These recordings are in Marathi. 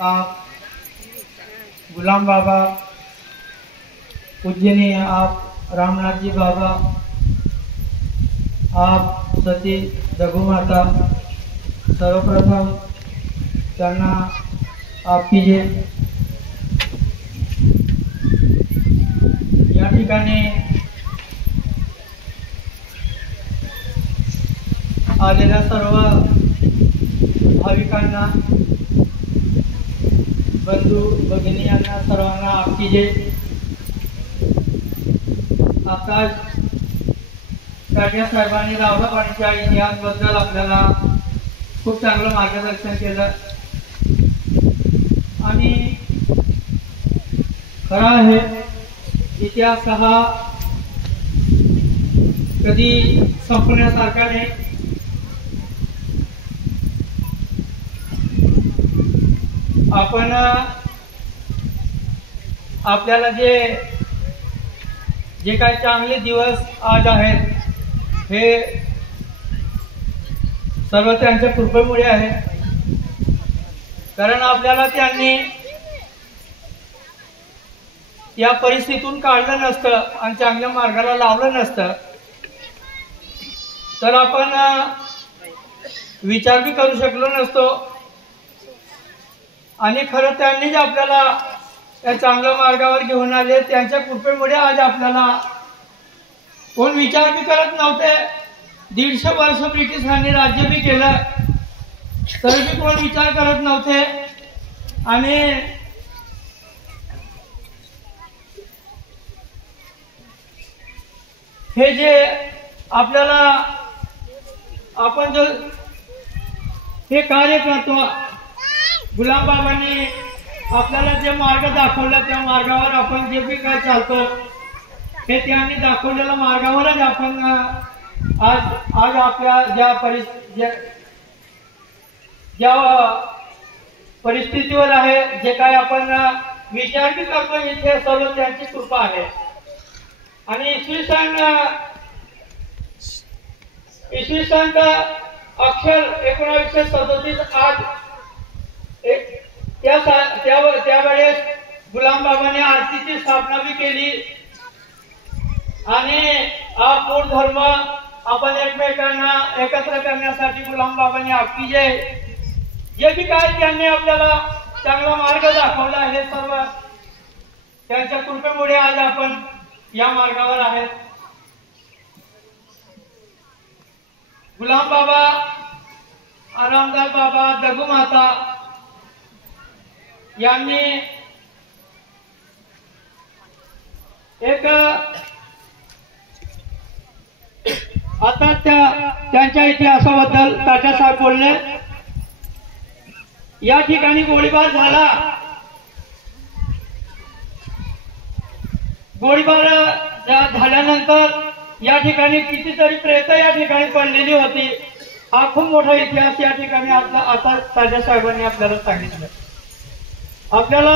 आप गुलाम बाबा, पूजनीय आप रामनाथ जी बाबा, आप सती जगू माता, सर्वप्रथम त्यांना आप कीजिए। या ठिकाणी आलेल्या सर्व भाविकांना, बंधू भगिनी यांना सर्वांना आप कीजिए। आता काट्या साहेबांनी रावला पाणीच्या इतिहासाबद्दल आपल्याला खूप चांगलं मार्गदर्शन केलं आणि खरा आहे इतिहास हा कधी संपण्यासारखा नाही। आपण आपल्याला जे काही चांगले दिवस आज आहेत हे सर्व त्यांच्या कृपेमुळे आहे। कारण आपल्याला त्यांनी या परिस्थितीतून काढलं नसतं आणि चांगल्या मार्गाला लावलं नसतं तर आपण विचार बी करू शकलो नसतो। आणि खरं त्यांनीच आपल्याला या चांगल्या मार्गावर घेऊन आले। त्यांच्या कृपेमुळे आज आपल्याला कोण विचार बी करत नव्हते। 150 वर्ष ब्रिटिशांनी राज्य बी केलं तरी बी कोण विचार करत नव्हते। आणि हे जे आपल्याला आपण जो हे कार्य करतो, गुलाम बाबांनी आपल्याला जे मार्ग दाखवला त्या मार्गावर आपण जे बी काय चालतो हे त्यांनी दाखवलेल्या मार्गावरच आपण आज आपल्या ज्या परिस्थितीवर आहे, जे काय आपण विचार बी करतो इथे सर्व त्यांची कृपा आहे। आणि इसवी सन अक्षर 1937 आज त्यावेळेस गुलाम बाबांनी आरतीची स्थापना भी केली आणि हा मूळ धर्म आपण एकमेकांना एकत्र करण्यासाठी गुलाम बाबांनी आपली जे बी काय त्यांनी आपल्याला चांगला मार्ग दाखवला हे सर्व त्यांच्या कृपेमुळे आज आपण या मार्गावर आहेत। गुलाम बाबा, रामदास बाबा, जगू माता यांनी एक आता त्यांच्या इतिहासाबद्दल तात्यासाहेब बोलले। या ठिकाणी गोळीबार झाला, गोळीबार झाल्यानंतर या ठिकाणी कितीतरी प्रेत या ठिकाणी पडलेली होती। हा खूप मोठा इतिहास या ठिकाणी आता तात्यासाहेबांनी आपल्याला सांगितलं। आपल्याला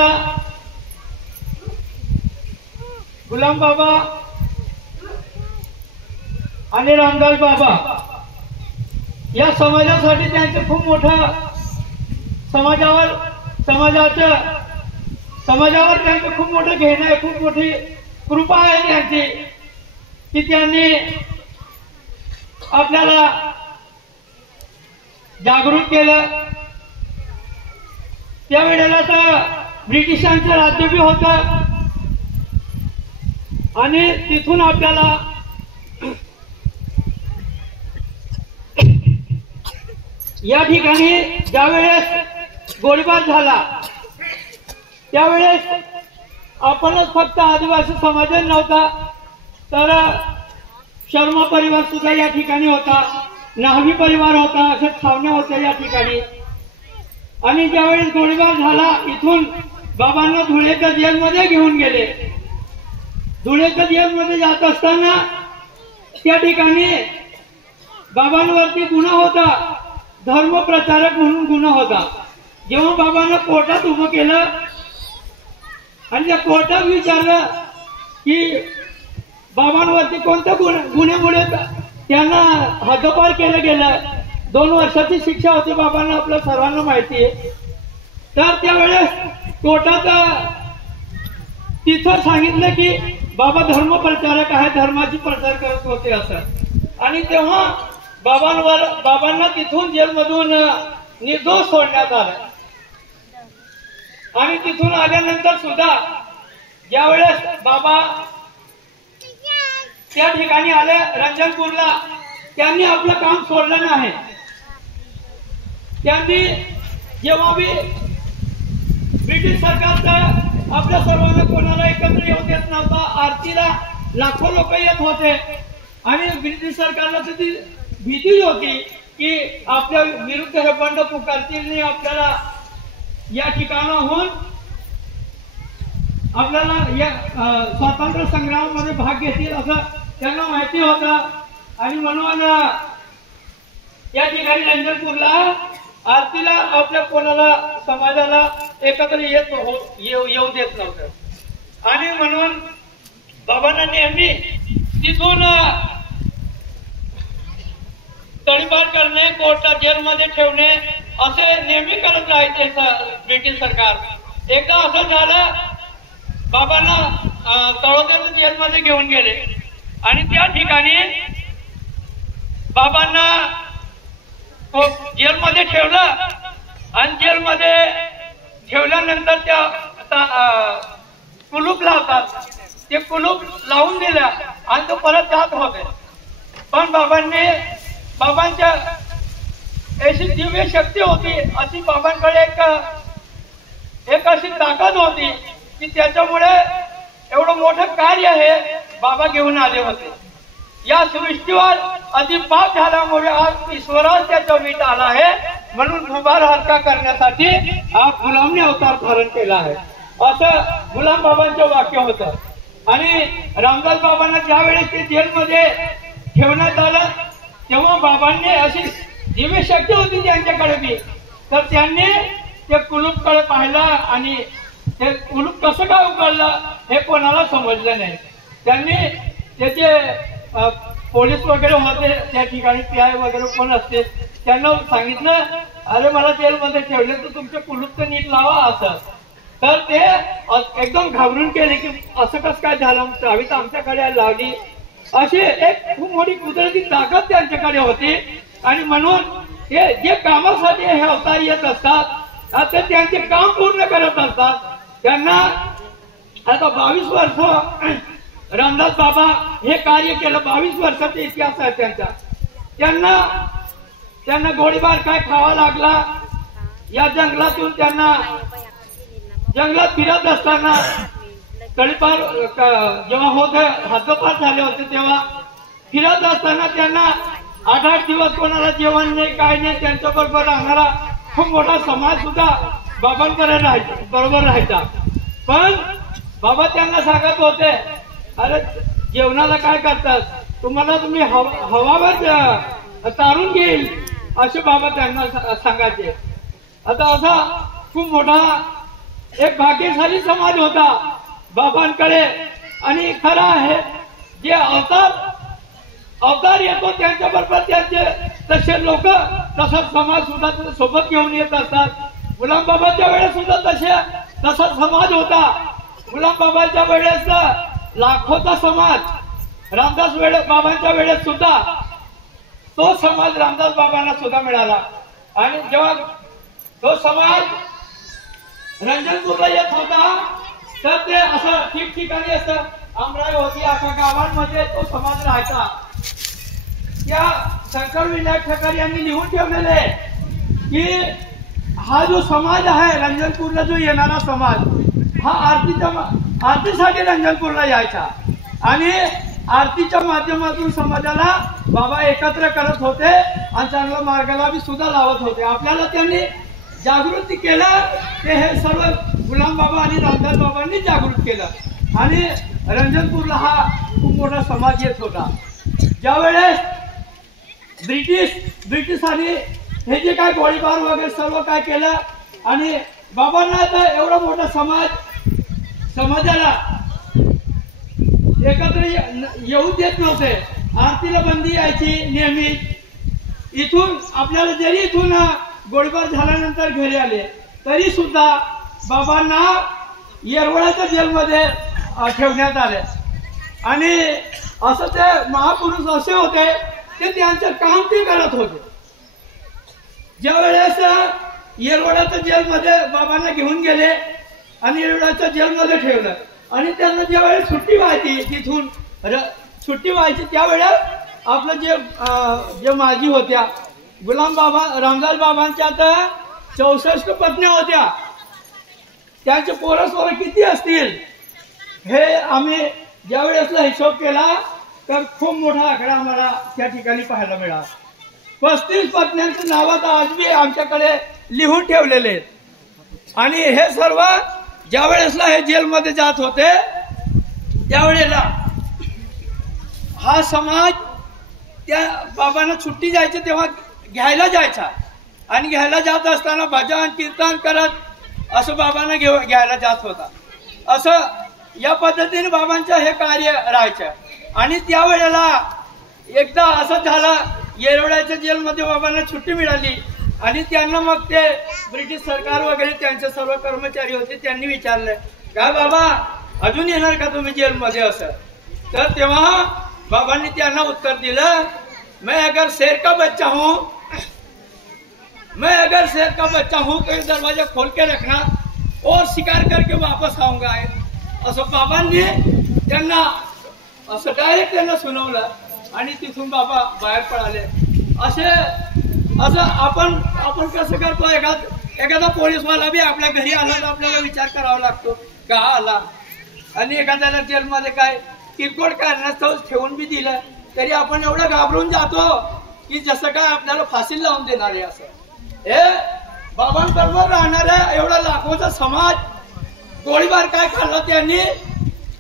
गुलाम बाबा आणि रामदास बाबा या समाजासाठी त्यांचं खूप मोठं समाजावर त्यांचं खूप मोठं घेणं आहे, खूप मोठी कृपा आहे त्यांची की त्यांनी आपल्याला जागृत केलं। त्यावेळेला तर ब्रिटिशांचं राज्य बी होतं आणि तिथून आपल्याला या ठिकाणी ज्यावेळेस गोळीबार झाला त्यावेळेस आपणच फक्त आदिवासी समाज नव्हता तर शर्मा परिवार सुद्धा या ठिकाणी होता, नाहवी परिवार होता, अशा छावण्या होत्या या ठिकाणी। आणि ज्यावेळेस गोळीबार झाला इथून बाबांना धुळेच्या जेलमध्ये घेऊन गेले। धुळेच्या जेलमध्ये जात असताना त्या ठिकाणी बाबांवरती गुन्हा होता, धर्म प्रचारक म्हणून गुन्हा होता। जेव्हा बाबांना कोर्टात उभं केलं आणि त्या कोर्टात विचारलं की बाबांवरती कोणत्या गुन्ह्यामुळे त्यांना हद्दपार केलं गेलं। 2 वर्षाची शिक्षा होती बाबांना, आपल्या सर्वांना माहिती आहे। तर त्यावेळेस कोर्टात तिथं सांगितलं की बाबा धर्म प्रचारक आहे, धर्माची प्रचार करत होते असं। आणि तेव्हा बाबांना तिथून जेलमधून निर्दोष सोडण्यात आलं। आणि तिथून आल्यानंतर सुद्धा ज्यावेळेस बाबा त्या ठिकाणी आले रंजनपूरला, त्यांनी आपलं काम सोडलं नाही। त्यांनी जेव्हा बी ब्रिटिश सरकारचं आपल्या सर्वांना कोणाला एकत्र येऊ देत नव्हता, आरतीला लाखो लोक येत होते आणि ब्रिटिश सरकारला ती भीती होती की आपल्या विरुद्ध हे बंड पुकारतील, आपल्याला या ठिकाणाहून आपल्याला या स्वातंत्र्य संग्रामामध्ये भाग घेतील असं त्यांना माहिती होतं। आणि म्हणून या ठिकाणी रंजनपूरला आरतीला आपल्या कोणाला समाजाला एकत्र येऊ देत नव्हतं। आणि म्हणून बाबांना नेहमी तिथून तडीपार करणे, कोर्टात जेलमध्ये ठेवणे असे नेहमी करत राहायचे ब्रिटिश सरकार। एकदा असं झालं, बाबांना तळोद्याला जेलमध्ये घेऊन गेले आणि त्या ठिकाणी बाबांना जेलमध्ये ठेवलं आणि जेलमध्ये ठेवल्यानंतर त्या कुलूप लावतात, ते कुलूप लावून दिलं आणि तो परत जात होते। पण बाबांच्या अशी दिव्य शक्ती होती, अशी बाबांकडे एक अशी ताकद होती की त्याच्यामुळे एवढं मोठं कार्य हे बाबा घेऊन आले होते। या सृष्टीवर अतिपाप झाल्यामुळे आज ईश्वराच त्याचा वीट आला आहे, म्हणून भूभार हलका करण्यासाठी हा गुलामने अवतार धारण केला आहे असं गुलाम बाबांचं वाक्य होतं। आणि रामदास बाबांना ज्या वेळेस ते जेलमध्ये ठेवण्यात आलं तेव्हा बाबांनी अशी दिव्य शक्ती होती त्यांच्याकडे बी, तर त्यांनी ते कुलूपकडे पाहिलं आणि ते कुलूप कसं काय उघडलं हे कोणाला समजलं नाही। त्यांनी त्याचे पोलीस वगैरे होते त्या ठिकाणी, पीआय वगैरे कोण असते, त्यांना सांगितलं अरे मला जेलमध्ये ठेवले तर तुमचे कुलूप तर नीट लावा असं। तर ते एकदम घाबरून गेले की असं कसं काय झालं, चावी तर आमच्याकडे लावली। अशी एक खूप मोठी कुदरती ताकद त्यांच्याकडे होती। आणि म्हणून ते जे कामासाठी हे अवतार येत असतात ते त्यांचे काम पूर्ण करत असतात। त्यांना आता 22 वर्ष रामदास बाबा हे कार्य केलं, 22 वर्षाचा इतिहास आहे त्यांचा। त्यांना गोळीबार काय खावा लागला, या जंगलातून त्यांना जंगलात फिरत असताना तडीपार जेव्हा होते, हद्दपार झाले होते, तेव्हा फिरत असताना त्यांना 8-8 दिवस कोणाला जेवण नाही, काय नाही, त्यांच्या बरोबर राहणारा खूप मोठा समाज सुद्धा बाबांकडे बरोबर राहायचा। पण बाबा त्यांना सांगत होते अरे जेवणाला काय करतात, तुम्ही हवावर तारून घेईल असे बाबा त्यांना सांगायचे। आता असा खूप मोठा एक भाग्यशाली समाज होता बाबांकडे। आणि खरं आहे जे अवतार येतो त्यांच्या बरोबर त्यांचे तसे लोक तसाच समाज सुद्धा सोबत घेऊन येत असतात। गुलाम बाबांच्या वेळेस सुद्धा तसाच समाज होता। गुलाम बाबांच्या वेळेस लाखोचा समाज, रामदास बाबांच्या वेळेस सुद्धा तो समाज रामदास बाबांना सुद्धा मिळाला। आणि जेव्हा तो समाज रंजनपूरला येत होता तर ते असं ठिकठिकाणी असं अमराई होती, अशा गावांमध्ये तो समाज राहायचा। त्या शंकर विनायक ठकारे यांनी लिहून ठेवलेले की हा जो समाज आहे रंजनपूरला जो येणारा समाज हा आरतीसाठी रंजनपूरला यायचा आणि आरतीच्या माध्यमातून समाजाला बाबा एकत्र करत होते आणि चांगल्या मार्गाला बी सुद्धा लावत होते। आपल्याला त्यांनी जागृती केलं, ते हे सर्व गुलाम बाबा आणि रामदास बाबांनी जागृत केलं आणि रंजनपूरला हा खूप मोठा समाज येत होता। ज्यावेळेस ब्रिटिशांनी हे जे काय गोळीबार वगैरे सर्व काय केलं आणि बाबांना तर एवढा मोठा समाजाला एकत्र येऊ देत नव्हते। आरतीला बंदी यायची नेहमी। इथून आपल्याला जरी इथून गोळीबार झाल्यानंतर घरी आले तरी सुद्धा बाबांना येरवड्याच्या जेलमध्ये ठेवण्यात आले आणि असं ते महापुरुष असे होते ते त्यांचं काम ते करत होते. ज्या वेळेस येरवड्याच्या जेलमध्ये बाबांना घेऊन गेले आणि येरवड्याच्या जेलमध्ये ठेवलं आणि त्यांना ज्या वेळेस सुट्टी व्हायची तिथून सुट्टी व्हायची त्यावेळेस आपलं जे माजी होत्या गुलाम बाबा रामदास बाबांच्या आता 64 पत्नी होत्या. त्यांचे पोरं किती असतील हे आम्ही ज्या वेळेसला हिशोब केला तर खूप मोठा आकडा आम्हाला त्या ठिकाणी पाहायला मिळाला. 35 पत्न्यांच्या नावात आजही आमच्याकडे लिहून ठेवलेले आहेत आणि हे सर्व ज्या वेळेसला हे जेलमध्ये जात होते त्यावेळेला हा समाज त्या बाबांना सुट्टी जायची तेव्हा घ्यायला जायचा आणि घ्यायला जात असताना भजन कीर्तन करत असं बाबांना घ्यायला जात होता. असं या पद्धतीने बाबांचं हे कार्य राहायचं. आणि त्यावेळेला एकदा असं झालं येरवड्याच्या जेलमध्ये बाबांना सुट्टी मिळाली आणि त्यांना मग ते ब्रिटिश सरकार वगैरे त्यांचे सर्व कर्मचारी होते त्यांनी विचारलं काय बाबा अजून येणार का तुम्ही जेलमध्ये असं. तर तेव्हा बाबांनी त्यांना उत्तर दिलं मैं अगर शेर का बच्चा हूं तो दरवाजा खोल के रखना और शिकार करके वापस आऊंगा. असं बाबांनी त्यांना असं डायरेक्ट त्यांना सुनावलं आणि तिथून बाबा बाहेर पडाले. असं आपण कसं करतो एखादा पोलीसवाला बी आपल्या घरी आला तर आपल्याला विचार करावा लागतो का आला आणि एखाद्याला जेलमध्ये काय किरकोळ कारणास्तव ठेवून बी दिलं तरी आपण एवढं घाबरून जातो की जसं काय आपल्याला फाशी लावून देणार आहे. असं हे बाबांबरोबर राहणारा एवढा लाखोचा समाज गोळीबार काय खाल्ला त्यांनी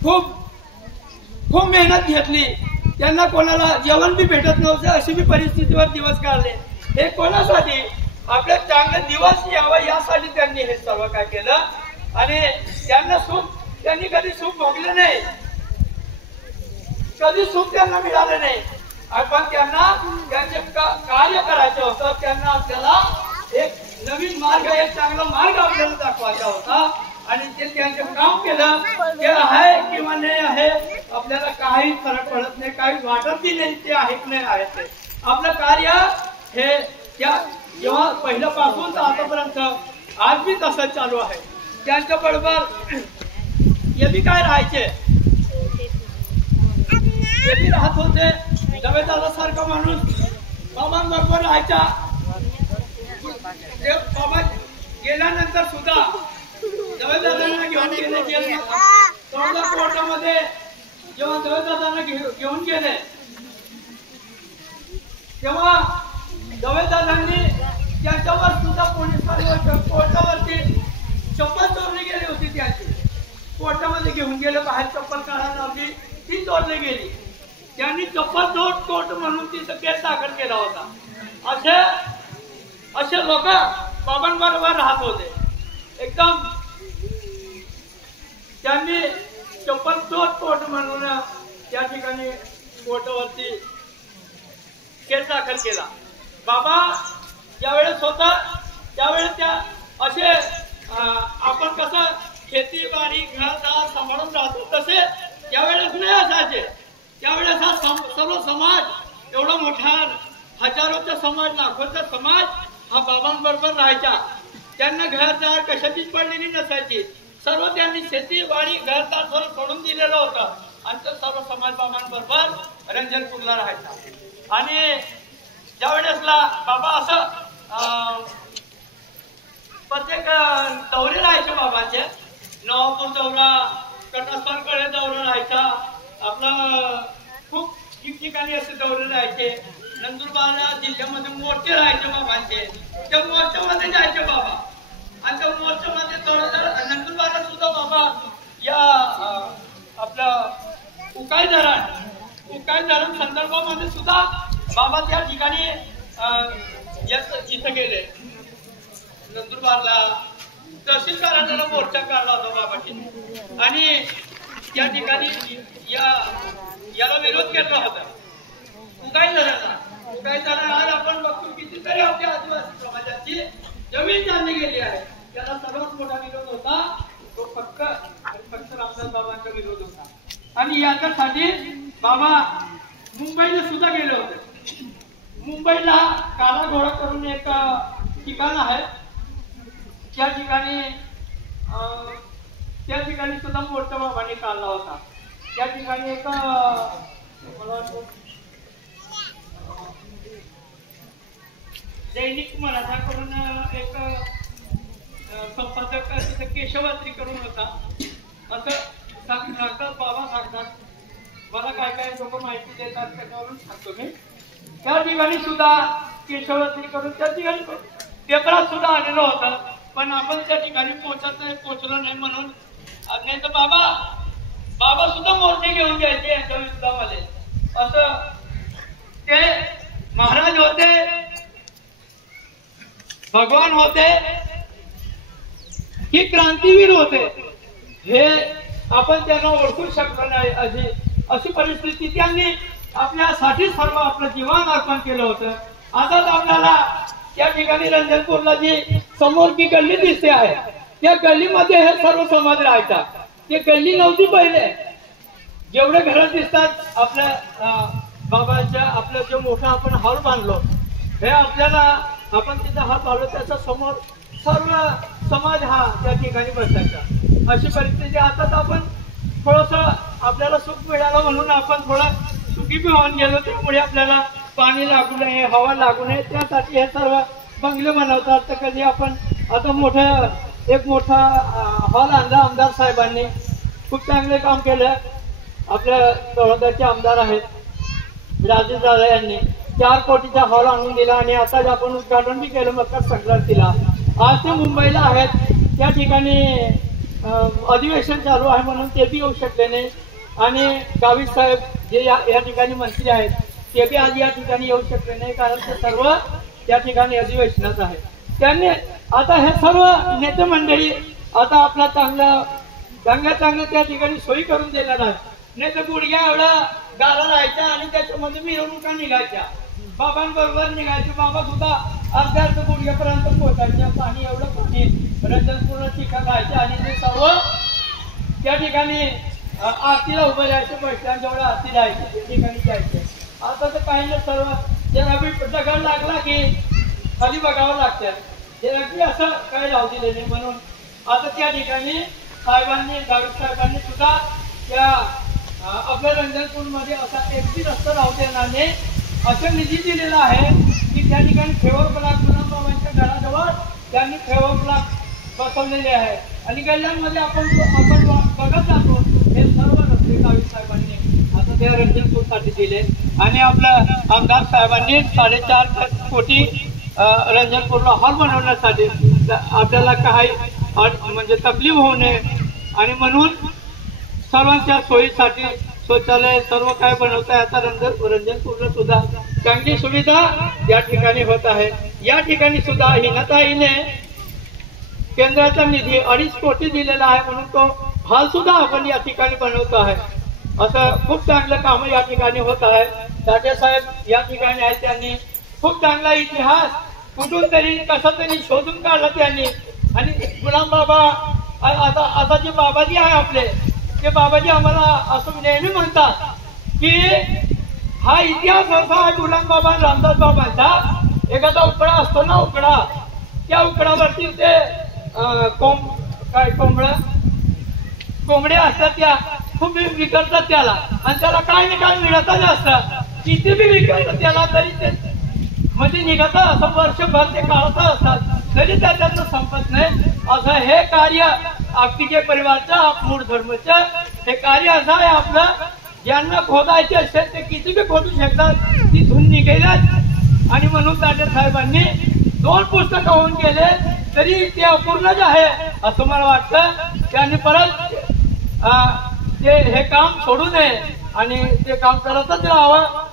खूप मेहनत घेतली. त्यांना कोणाला जेवण बी भेटत नव्हतं अशी बी परिस्थितीवर दिवस काढले. हे कोणासाठी आपले चांगले दिवस यावं यासाठी त्यांनी हे सर्व काय केलं आणि त्यांनी कधी सुख भोगलं नाही कधी सुख त्यांना मिळालं नाही. आपण त्यांना त्यांचे कार्य करायचं होतं त्यांना आपल्याला एक नवीन मार्ग एक चांगला मार्ग आपल्याला दाखवायचा होता आणि ते त्यांचं काम केलं. ते आहे किंवा नाही आहे आपल्याला काही फरक पडत नाही काही वाटत नाही ते आहे की नाही आहे ते आपलं कार्य हे त्या जेव्हा पहिल्यापासून तर आतापर्यंत आज बी तसंच चालू आहे. त्यांच्या बरोबर यदि काय राहायचे यदि राहत होते जवेदादा सारखा माणूस बाबांबरोबर राहायचा. बाबा गेल्यानंतर सुद्धा जवेदादांना घेऊन गेले जेल 14 कोर्टामध्ये जेव्हा जवेदादांना घेऊन गेले तेव्हा जवेदादांनी त्यांच्यावर सुद्धा पोलिसांवर कोर्टावरती चप्पल चोरली गेली होती. त्यांची कोर्टामध्ये घेऊन गेले बाहेर चप्पल काढायला लावली ती चोरली गेली. त्यांनी चप्पल चोर कोर्ट म्हणून तिथं केस दाखल केला होता. असे लोक बाबांबरोबर राहत होते. एकदम त्यांनी चप्पल चोर कोर्ट म्हणून त्या ठिकाणी कोर्टावरती केस दाखल केला. बाबा ज्यावेळेस होता त्यावेळेस त्या असे आपण कसं शेतीवाडी घरदार सांभाळून राहतो तसे त्यावेळेस नाही असायचे. त्यावेळेस हा सर्व समाज एवढा मोठा हजारोचा समाज लाखोचा समाज हा बाबांबरोबर राहायचा. त्यांना घरदार कशाचीच पडलेली नसायची. सर्व त्यांनी शेतीवाडी घरदार सर्व सोडून दिलेलं होतं आणि तो सर्व समाज बाबांबरोबर रंजनपूरला राहायचा. आणि ज्यावेळेसला बाबा असं प्रत्येक दौरे राहायचे बाबांचे. नवापूर दौरा कटस्थानकडे दौरा राहायचा. आपलं खूप ठिकठिकाणी असे दौरे राहायचे. नंदुरबार जिल्ह्यामध्ये मोर्चे राहायचे बाबांचे. त्या मोर्चामध्ये जायचे बाबा आणि त्या मोर्चामध्ये नंदुरबारला सुद्धा बाबा या आपलं उकाई धरण संदर्भामध्ये सुद्धा बाबा त्या ठिकाणी इथं गेले. नंदुरबारला तहसीलदारांना मोर्चा काढला होता बाबाची आणि त्या ठिकाणी याला विरोध केला होता उकाई धरण आज आपण बघतो कितीतरी आपल्या आदिवासी समाजाची जमीन जाणली गेली आहे. त्याला सर्वात मोठा विरोध होता तो फक्त रामदास बाबांचा विरोध होता. आणि याच्यासाठी बाबा मुंबईला सुद्धा गेले होते. मुंबईला काला घोडा करून एक ठिकाण आहे, त्या ठिकाणी सुद्धा मोर्चा बाबांनी काढला होता. त्या ठिकाणी एक मला वाटतं दैनिक मराठा करून एक संपादक तिथे केशवात्री करून होता असं सांगतात बाबा सांगतात. मला काय काय लोक माहिती देतात त्याच्यावरून सांगतो मी. त्या ठिकाणी सुद्धा केशवात्री करून त्या ठिकाणी पेपरात सुद्धा आलेलं होतं, पण आपण त्या ठिकाणी पोहोचलो नाही म्हणून. नाही तर बाबा सुद्धा मोर्चे घेऊन घ्यायचे यांच्या विरोधामध्ये. असं ते महाराज होते, भगवान होते की क्रांतीवीर होते हे आपण त्यांना ओळखू शकलो नाही. अशी परिस्थिती त्यांनी आपल्यासाठी सर्व आपलं जीवन अर्पण केलं होतं. आताच आपल्याला त्या ठिकाणी रंजनपूरला जी समोर जी गल्ली दिसते आहे त्या गल्लीमध्ये हे सर्व समाज राहायचा. ते गल्ली नव्हती पहिले. जेवढे घरं दिसतात आपल्या बाबाच्या आपलं जो मोठा आपण हॉल बांधलो हे आपल्याला आपण तिथे हात बांधलो त्याच्या समोर सर्व समाज हा त्या ठिकाणी बसायचा. अशी परिस्थिती. आता आपण थोडस आपल्याला सुख मिळालं म्हणून आपण थोडं सुखी बी होऊन गेलो. त्यामुळे आपल्याला पाणी लागू नये, हवा लागू नये त्यासाठी हे सर्व बंगले बनवतात. तर कधी आपण आता एक मोठा हॉल आणला आमदार साहेबांनी. खूप चांगले काम केलं. आपल्या तळोद्याचे आमदार आहेत राजेश दादा यांनी 4 कोटीचा हॉल आणून दिला आणि आता आपण उद्घाटन बी केलं मकर संक्रांतीला. आज ते मुंबईला आहेत. त्या ठिकाणी अधिवेशन चालू आहे म्हणून ते बी येऊ शकले नाही. आणि गावित साहेब जे या ठिकाणी मंत्री आहेत ते बी आज या ठिकाणी येऊ शकले नाही कारण ते सर्व त्या ठिकाणी अधिवेशनात आहे. त्यांनी आता हे सर्व नेते मंडळी आता आपला चांगल्या त्या ठिकाणी सोयी करून देणार आहे. नाही तर गुडघ्या एवढा गाला राहायचा आणि त्याच्यामध्ये मिरवणुका निघायच्या. बाबांबरोबर निघायचे. बाबा सुद्धा अर्ध्या गुडघ्यापर्यंत पोहोचायचे. पाणी एवढं पाणी रंजनपूर्ण ठिकाण राहायचे आणि ते सर्व त्या ठिकाणी आरतीला उभं राहायचे. बैठकांजवळ आरती राहायची त्या ठिकाणी जायचे. आता तर काही नाही सर्व ज्याला बी दगड लागला की खाली बघावं लागतं. त्याला बी असं काही राहू दिले नाही म्हणून आता त्या ठिकाणी गावित साहेबांनी सुद्धा त्या आपल्या रंजनपूरमध्ये असा एकही रस्ता राहू देणार नाही असं निधी दिलेला आहे की त्या ठिकाणी फेवर ब्लॉक बाबांच्या घराजवळ त्यांनी फेवर ब्लॉक बसवलेले आहे. आणि गल्ल्यांमध्ये आपण बघत जातो हे सर्व रस्ते गावित साहेबांनी आता त्या रंजनपूरसाठी दिले. आणि आपल्या आमदार साहेबांनी 4.5 कोटी रंजनपूरला हॉल बनवण्यासाठी आपल्याला काही म्हणजे तकलीफ होऊ नये आणि म्हणून सर्वांच्या सोयीसाठी शौचालय सर्व काय बनवता आता रंजनपूरला सुद्धा चांगली सुविधा या ठिकाणी होत आहे. या ठिकाणी सुद्धा हिनाताईने केंद्राचा निधी 2.5 कोटी दिलेला आहे म्हणून तो हॉल सुद्धा आपण या ठिकाणी बनवतो आहे. असं खूप चांगलं काम या ठिकाणी होत आहे. दाटे साहेब या ठिकाणी आहेत. त्यांनी खूप चांगला इतिहास कुठून तरी कसा तरी शोधून काढला त्यांनी. आणि गुलाम बाबा आता जे बाबाजी आहे आपले ते बाबाजी आम्हाला असं नेहमी म्हणतात की हा इतिहास असा आहे गुलाम बाबा रामदास बाबांचा. एखादा उकडा असतो ना उकडा त्या उकडावरती ते कोंबड्या असतात त्या खूप विकतात त्याला आणि त्याला काय नाही काय मिळतच असतं. किती बी विकलं त्याला तरी ते म्हणजे निघत असं वर्षभर ते काढत असतात तरी त्याच्यातनं संपत नाही. असं हे कार्य आपटीके परिवारचं मूळ धर्मचं हे कार्य असं आहे आपलं. ज्यांना खोदायचे असेल ते किती बी खोदू शकतात. ती धुन निघेलच. आणि म्हणून दाटे साहेबांनी 2 पुस्तकं होऊन गेले तरी ते अपूर्णच आहे असं मला वाटतं. त्यांनी परत हे काम सोडू नये आणि ते काम करतच राहावं.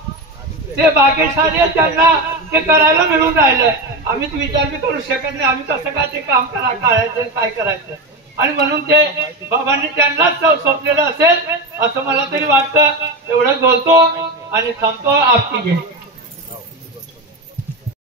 ते भाग्यशाली त्यांना ते करायला मिळून राहिलं. आम्हीच विचार बी करू शकत नाही आम्ही कसं काय ते काम करायचं काय करायचं. आणि म्हणून ते बाबांनी त्यांनाच सोपलेलं असेल असं मला तरी वाटतं. एवढंच बोलतो आणि थांबतो. आपली घे.